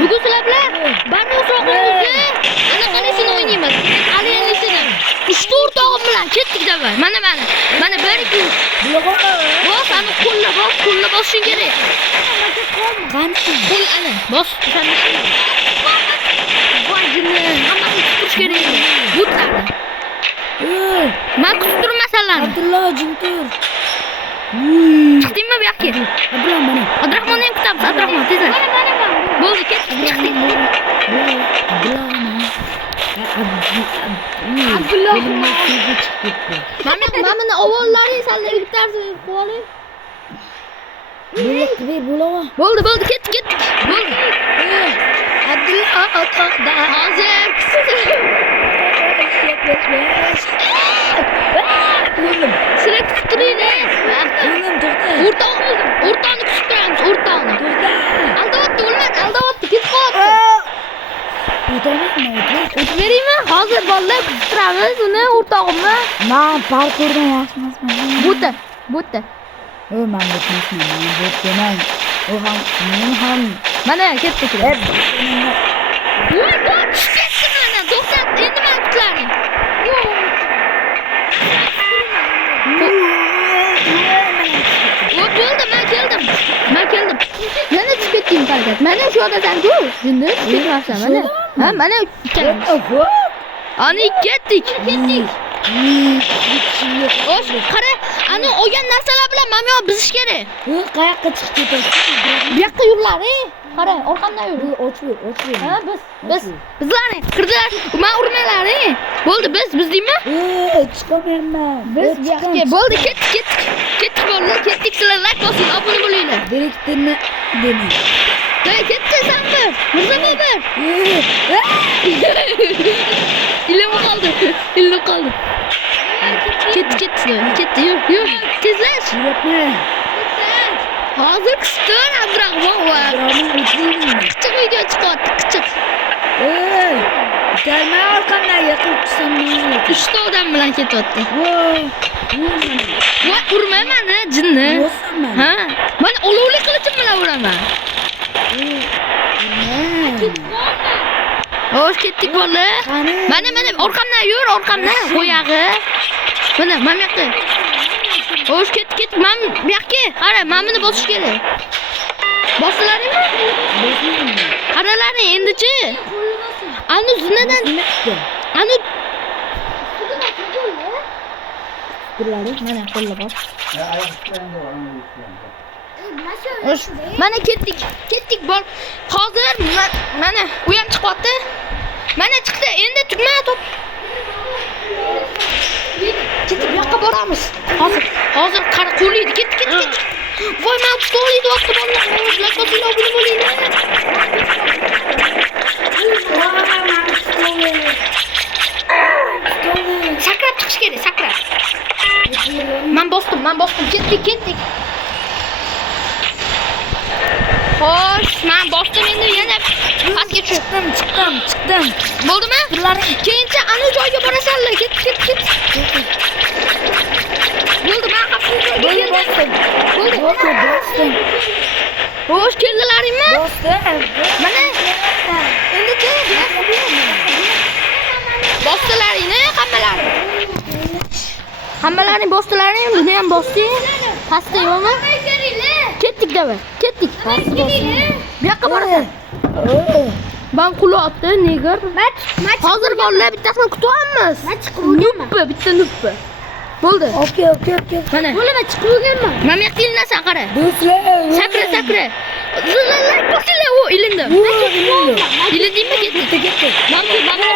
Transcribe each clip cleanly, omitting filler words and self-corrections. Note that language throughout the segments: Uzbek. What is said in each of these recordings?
Bugun sizlar bilan barnos o'qimizni ana qanisini o'ynaymiz. Aliyanisini. 3 o'rtog'im bilan ketdik davay. Mana 1 2 bos, ana qo'lni bosishing kerak. Qancha? Qo'l ana bos. Voy jinni, hammani turish kerak. Butlarni. Men kusturmasanlar. Abdulla jintur. Chiqdingmi bu yoqqa? Abdurahmonni ham kutamiz. Abdurahmon tezlar. Bo'ldi, ketdik, chiqdik. Abdulloh Mamani ovollari sallari bitarsiz qo'ying. Bo'ldi, ketdik. Bo'ldi. Abdulla otaqda. Hozir. Sizlar kutib turinglar. O'rtog'ni kutib turamiz, o'rtog'ni. Aldayapti, o'lmadi, ketib qoldi. O'tib beraymi? Hozir bolalar kutib turamiz uni, o'rtog'imni. Men parkurdan yaxshi emasman. Bo'tda. Men o'tmasman, men bo'tman. Men ham. Mana ketdik. Voy, tushibdi mana. To'xtat, endi men kutlaring. Bo'ldi, men keldim. Mana tushib ketdim farkat. Mana shu yodasan-ku. Jinni ketmasam mana. Ha, mana ikkamiz. Ani ketdik. Osh, qara, ani olgan narsalar bilan mana yo'q bizish kerak. Qayoqqa chiqib ketasiz? Bu yoqqa yurlar, qara, orqamdan yur. Ochib. Ha, bizlarni kirdilar. Men urmalar, Bo'ldi, biz deymi? Chiqamayman. Biz bu yoqqa bo'ldi, ketdik. Ketdik bo'ldi, ketdik. Sizlar like bosing, obuna bo'linglar. Direktorni demang. Hey, ketdi Samir. Mirza Bobur. İlim kaldı. Ketdi. Yur. Tezlash. Hozir qistin Abdurahmon va qichiq video chiqyapti, qichiq. Kelma orqamdan yiqilib tushsam. 3 ta odam bilan ketyapti. Voy, urmayman, jinni. Ha, men olovli qilichim bilan uraman. Hoş ketdik bola. Mana orqamdan yur, qo'yag'i. Mana bu yoqqa. Hoş ketdik. Men bu yoqqa. Qara, men buni bosish kerak. Bosilaringmi? Qaralaring endichi. Ani zinadan. Ani mana qo'lga bos. Mana ketdik bol. Hozir mana u ham chiqyapti. Mana chiqdi. Endi tugma top. Ketib bu yoqqa boramiz. Hozir qara qo'liydi. Ketdik. Voy, men qo'liydi vaqti bolalar. Lakosini obuna bo'linglar. Sakrab chiqish kerak, sakrab. Men bosdim. Ketdik. Xo'sh, men bosdim endi yana pastga tushdim. Chiqdim. Bo'ldimi? Keyincha ana joyga borasanlar. Ket. Bo'ldi, men qapsiga bosdim. Bosdim. Xo'sh, keldilaringmi? Bosdim. Mana endi bosdilaringni hammalaring bosdilaring, buni ham bosding. Pastda yo'qmi? Ketdik davay. Bu yoqqa borasan. Ben quloqni negar. Hozir bolalar bittasini kutyapmiz. Men chiqib o'tganman. Bitta nuppa. Bo'ldi. Okey. Mana. Bo'lma chiqib o'tganman. Men yoqqa ilinasan qara. Do'stlar. Sakra. Zillar bosinglar, u ilindi. Ilindingmi? Ketdi. Mana.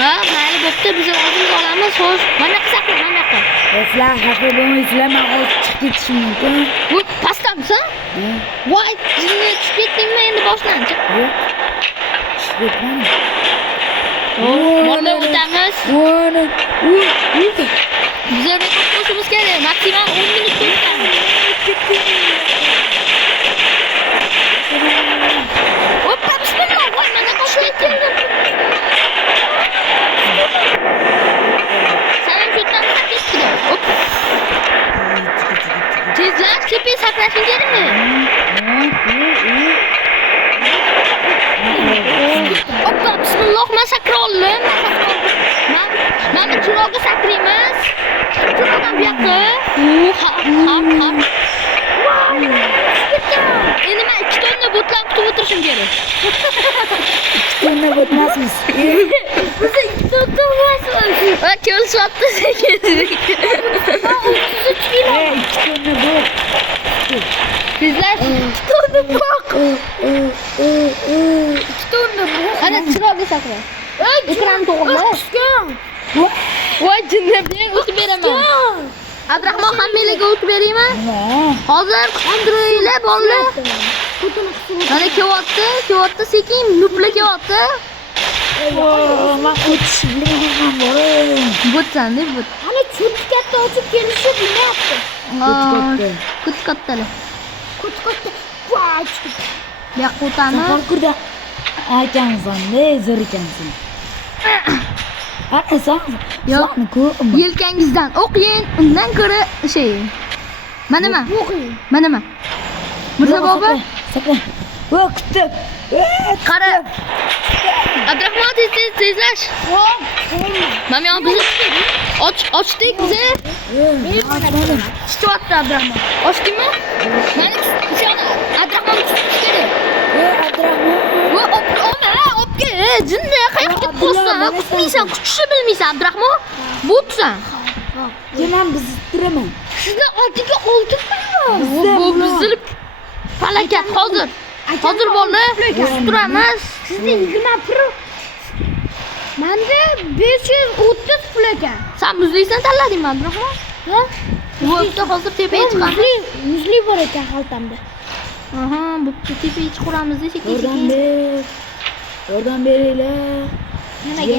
Ha, mayli bo'pti, biz o'zimiz olamiz. Xo'sh, mana qisaqla, mana yoqqa. Do'stlar, xafa bo'lmaysizlar, men hozir chiqib ketishim mumkin. Bu pastdamisan? Voy, jinni tushib ketdingmi endi boshdan? Yo'q. Tushib ketmadim. Borlar o'tamiz. Biz rekord qo'shimiz kerak. Maksimum 10 minut qo'yamiz. Hoppa, bismillah. Voy, mana qo'shib keldim. Sen ham ketdingmi? Hop. Tezlash, tepaga sakrashing kerak. Oppa, bismillah, men sakra oldim. Mana chiroqqa sakraymiz. Chiroqdan bu yoqqa. Ham. Endi men 2 tonna botlar kutib o'tirishim kerak. 2 tonna bot emasmiz. Biz 2 tonna emasmiz. Va kelishyapti sekin. 2 tonna bot. Tezlash, 2 tonna bot. 2 tonna bot. Ana chiroqqa sakra. Ekran to'g'ri. Voy jinnabing o'tib beraman. Abdurahmon hammalarga o'tib beraymi? Hozir kutdiringlar bolalar. Mana kelyapti sekin nupla kelyapti. Men o'tish bilmayman bor. Bo'tsan deb bo't. Ana cho'ti katta ochib kelishi bilmayapti. Kut kattalar. Katta. Voy. Bu yoqqa o'tamiz. Parkurda ekansan-da, zo'r ekansan. Ana sen ko'rma. Yelkangizdan o'qing, undan ko'ra Mana nima? Mirzo bobo, sakra. Kutdim. qara. Abdurahmon tezlash. Mana yo biz ochdik biz. Chiqyapti Abdurahmon. Ochdingmi? Mana Abdurahmon chiqish kerak. Opga, jinda qayoqqa ketibsan? Kutmaysan, kutishni bilmaysan Abdurahmon. Bo'tsan. Men bizdiraman. Sizlar oldiga oldingmi? Bu bizilib falokat hozir. Hozir bolalar turamiz. Sizda 20 pro. Menda 530 pul ekan. Sen muzlikdan tanladingmi Abdurahmon? Ha? Bo'pti, hozir tepaga chiqamiz. Muzli bor ekan xaltamda. Aha, bo'pti, tepaga chiqamiz sekin. Yordam beringlar. Nimaga?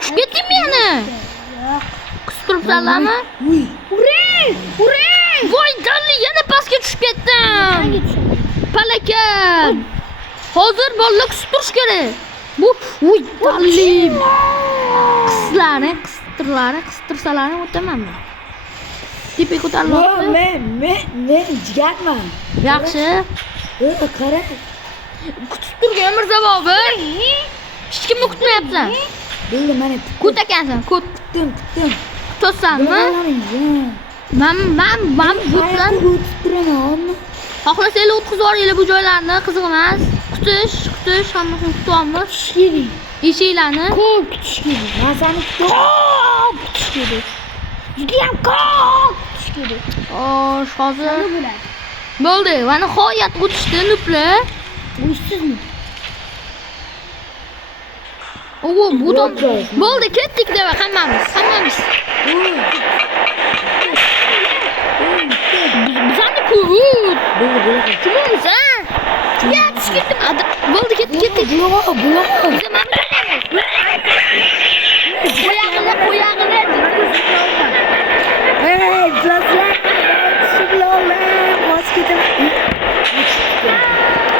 Tushib ketdingmi yana? Yo'q. Qistiribsanlarmi? Uring! Voy, dalli yana pastga tushib ketdim. Falokat. Hozir bolalar qistirish kerak. Bu, voy, dalli. Qistirsalarni o'taman men. Tepaga ko'tarilyapti. Men jigarman. Yaxshi. Qara. Kutib turgan Mirzo bobur. Hech kimni kutmayapsan. Bildim, mana Kut ekansan, kut. kutdim. Kutsanmi? Men butlar o'tiraman. xohlasanglar o'tkazib yuboringlar bu joylarni, qiziq emas. Kutish, hammasini kutyapmiz. Eshiklarni. Ko'p kutish kerak. Men seni Kutish kerak. Judayam ko'p kutish kerak. Xo'sh, hozir Nima bo'ladi? bo'ldi. Va nihoyat o'tishdi nuplar. Uysizmi? Bo'ldi, ketdik deb hammamiz. Bizani kut. Kimimiz, ha? Ya, tushib ketdim. Bo'ldi, ketdik. Qo'yag'ini. plaslar.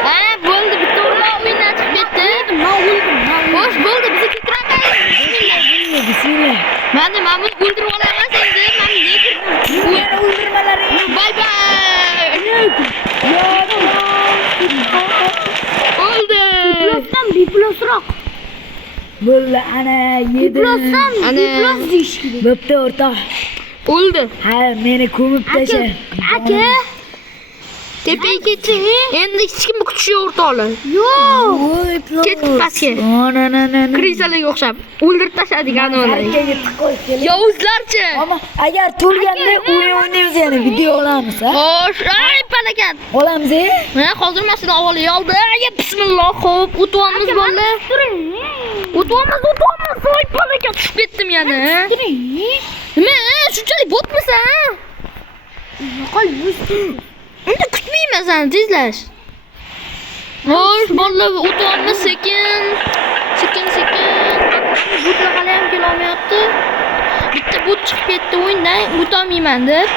Ha, bo'ldi, bitta o'yindan chiqib ketdi. Xo'sh, bo'ldi, bizni keltiramiz. Bismillah. Mana Mahmud o'ldirib olaman endi. Meni o'ldirmalaring. Bay bay. Oldu. Biplosroq. Bo'ldi, ana yedim. Biplos deyish kerak. Bo'pti o'rtoq. Oldu. Ha, meni ko'mib tasha. Aka. Tepaga ketding. Endi hech kimni kutishi o'rtoqlar. Yo'q. Voy, Ketdik pastga. Ana. Krisalarga o'xshab o'ldirib tashladik anavlarni. Yovuzlarchi. Ammo agar to'lganda o'yin o'ynaymiz, yana video olamiz, ha? Xo'sh, ay palakat. Olamiz, e? Mana hozir mashina avvaliga oldi. Ya bismillah, xo'p, o'tyapmiz bolalar. O'tyapmiz. Voy palakat tushib ketdim yana. Nima? Shunchalik botmisan? Unda kutmayman seni, tezlash. Xo'sh, bolalar o'tyapmiz sekin. Botlar hali ham kelolmayapti. Bitta bot chiqib ketdi o'yindan, o'tolmayman deb.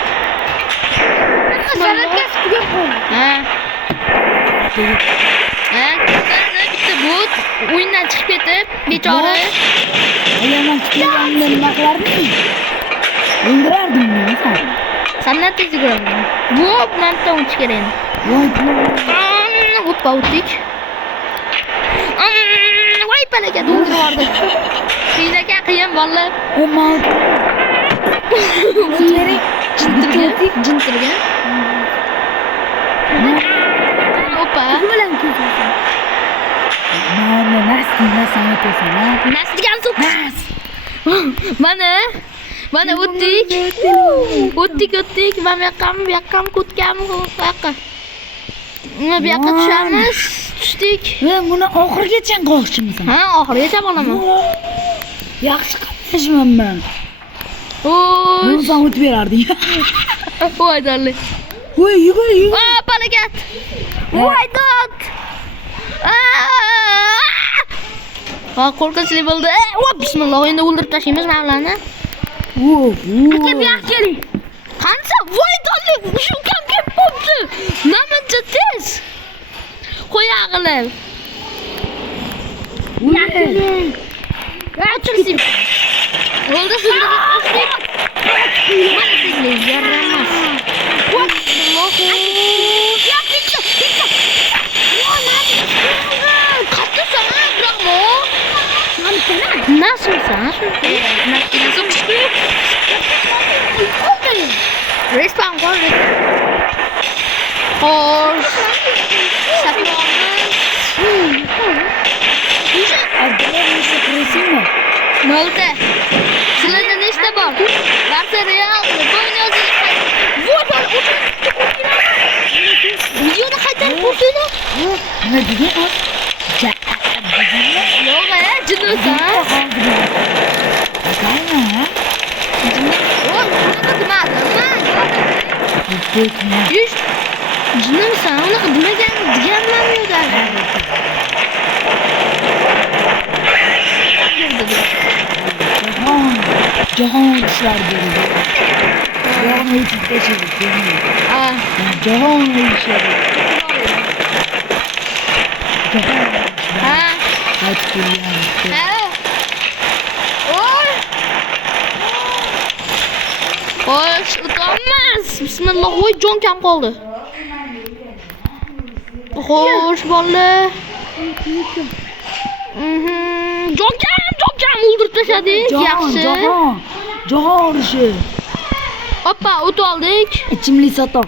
San'atga tugaib qo'ydi. Ha, bitta bot o'yindan chiqib ketib, bechora. Ayamdan chiqqanda nima qilardim? O'ldirardim men. Senden tez yuguraman. Hop, men bitta o'tish kerak endi. Voy, Hoppa, o'tdik. Voy, balaga o'ldirib yubordi. Qiyin ekan, qiyin vallahi. o mal. Jintirgan. Hoppa. bilan kesasan. Mana nasibni sana kesana. Nas degan so'q. Mana o'tdik. O'tdik. Mana bu yoqqam, ko'tkam, bu yoqqa. Bu yoqqa tushamiz. Tushdik. Men buni oxirigacha qo'shimisan. Ha, oxirigacha bo'laman. Yaxshi qatnashman men. Oy, Men sen o'tib berarding. voy darling. Voy, yugur. Balagat. Voy dod. Qo'rqinchli bo'ldi. Bismillah, endi o'ldirib tashlaymiz mana ularni. Aka bu yoqqa keling. Qancha? Voy darling, shu kam bo'pti. Namancha tez. Qo'ya qilib. Keling. Achirsin. Bo'ldi, shunda qo'shdik. Mana sizlar yaramas. Ya bitta. Qattiqsan, bravo. Nasılsan? Nasıl? Respawn var. Hoş. Ne oldu? Sizlerden ne işte var? Varsa real. Boynuzu. Vur var. Videoda kaydan kurtuldu. Ne dedi o? Yok ya, cınırsan. Bakana. Oy, bunu demedim lan. Yüz. Cınırsan, onu demedim galiba. Cahan işler böyle. Cahan uçup geçirdik. Cahan işler. Cahan. Ha. Kaç yani. Ha. Oy. Hoş, utanmaz. Bismillah, oy, jon kam qoldi. Hoş, bola. Jon kam o'ldirib tashladik. Yaxshi. Cahan işi. Hoppa, o't oldik. İçimli satam.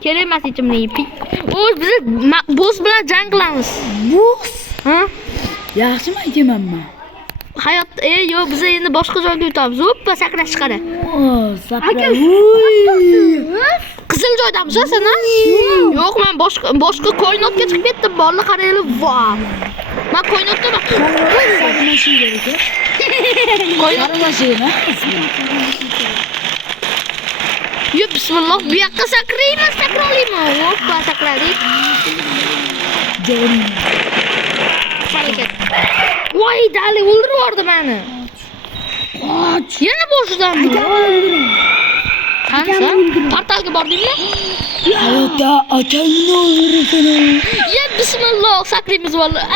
Kerak emas ichimlik. O'z biz boss bilan jang qilamiz. Boss. Ha? Yaxshimi aytaman men? Hayot, yo'q, biz endi boshqa joyga o'tamiz. Hoppa, sakrash chiqadi. Sakra. Qizil joydamiz, sen ha? Yo'q, men boshqa koinotga chiqib ketdim. Bolalar qaraylar, vau. Men koinotdaman. Koinot. Yo, bismillah, bu yoqqa sakraymiz, sakralaymiz. Hoppa, sakradik. Jo'rin. Harakat. Voy, dali o'ldirib yubordi meni. Qoch. Yana boshidanmi? Qancha? Portalga bordingmi? Hayotda otangni o'ldiribsan. Ya bismillah, sakraymiz vallahi.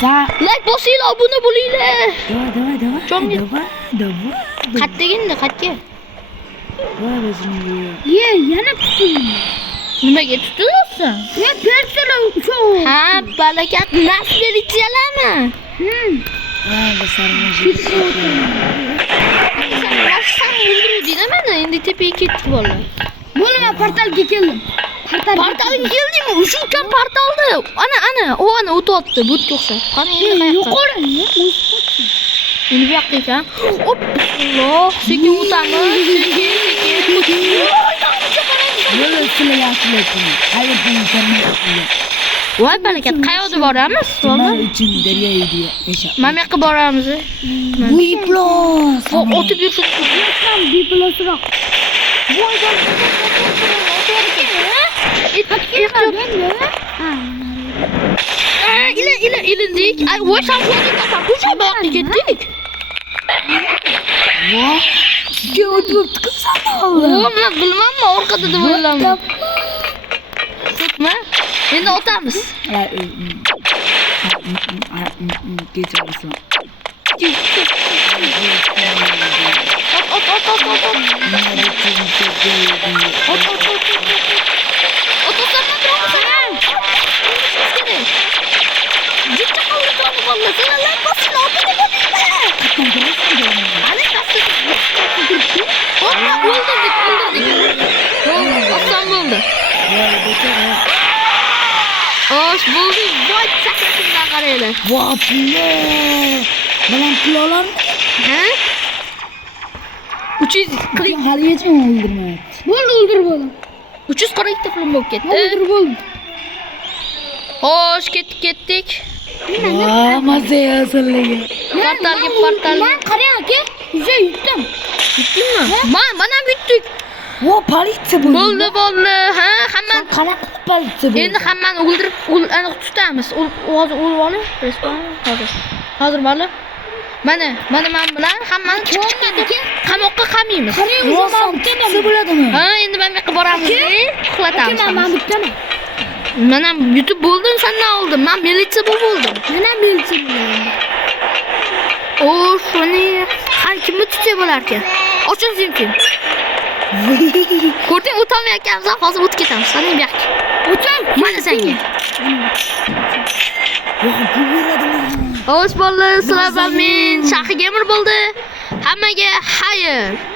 Sa. Like bosinglar, obuna bo'linglar. Давай. Qayerga endi, qayerga? Ye, yana tuting. Nimaga tutyapsan? Ya persona shu. Ha, balakat nas berichalami? Sen o'ldirding meni, endi tepaga ketdik bola. Bo'laman, portalga keldim. Portalga keldingmi? Shu kam portalda. Ana, ana o'tyapti, butga o'xshab. Qani endi yuqori. Endi bu yoqqa ekan. Hop, bismillah. Sekin o'tamiz. Sekin. Yo'l ustida yaxshilayapman. Hayır bunu kelmayapman. Voy barakat, qayerga boramiz? Nima uchun daryo edi yashab. Mana bu yoqqa boramiz. Biplos. O'tib yurishib Ham biplosroq. voy ilindik. Ay, voy şampiyonluk yapar. Bu şey bayakta gittik. Voy. Kim o'tibdi qilsana. Oğlum, bilmem orqada deb o'yladim. Tutma. Endi o'tamiz. Kechirsin. Hop, Hoş bulduk. Vay çakmasından karayla. Vay pullar. Balam pul olar mı? He? 300 kırık. Haligacha o'ldirmayapti. Bo'ldi, o'ldirib bo'lim. 340 ta pulum bo'lib ketdi. O'ldirib bo'lim. Xo'sh, ketdik. Vay mazza yasallagan. Portalga. Men qarang aka, juda yutdim. Yutdingmi? Mana ham yutdik. Voy politsiya bo'ldi. Bo'ldi. Ha, hamma Qanaqa politsiya bo'ldi? endi hammani o'ldirib, aniq tutamiz. Hozir o'lib oling. Hozir mana men bilan hammani chiqib qamoqqa qamaymiz. Qarang, Politsiya bo'ladimi? Ha, endi men bu yoqqa boramiz. Uxlatamiz. men bittaman. Men ham yutib bo'ldim, sendan oldin. Men militsiya bo'ldim. Men ham militsiya bo'laman. O, shuni har kimni tutsa bo'lar ekan. Oching senkin. Ko'rding, o'tolmayotganmiz, hozir o'tib ketamiz. Qani bu yoqqa. O'tang. Mana senga. Voy pul beradimi? Xo'sh, bolalar, sizlar bilan men Shaxi Gamer bo'ldi. Hammaga xayr.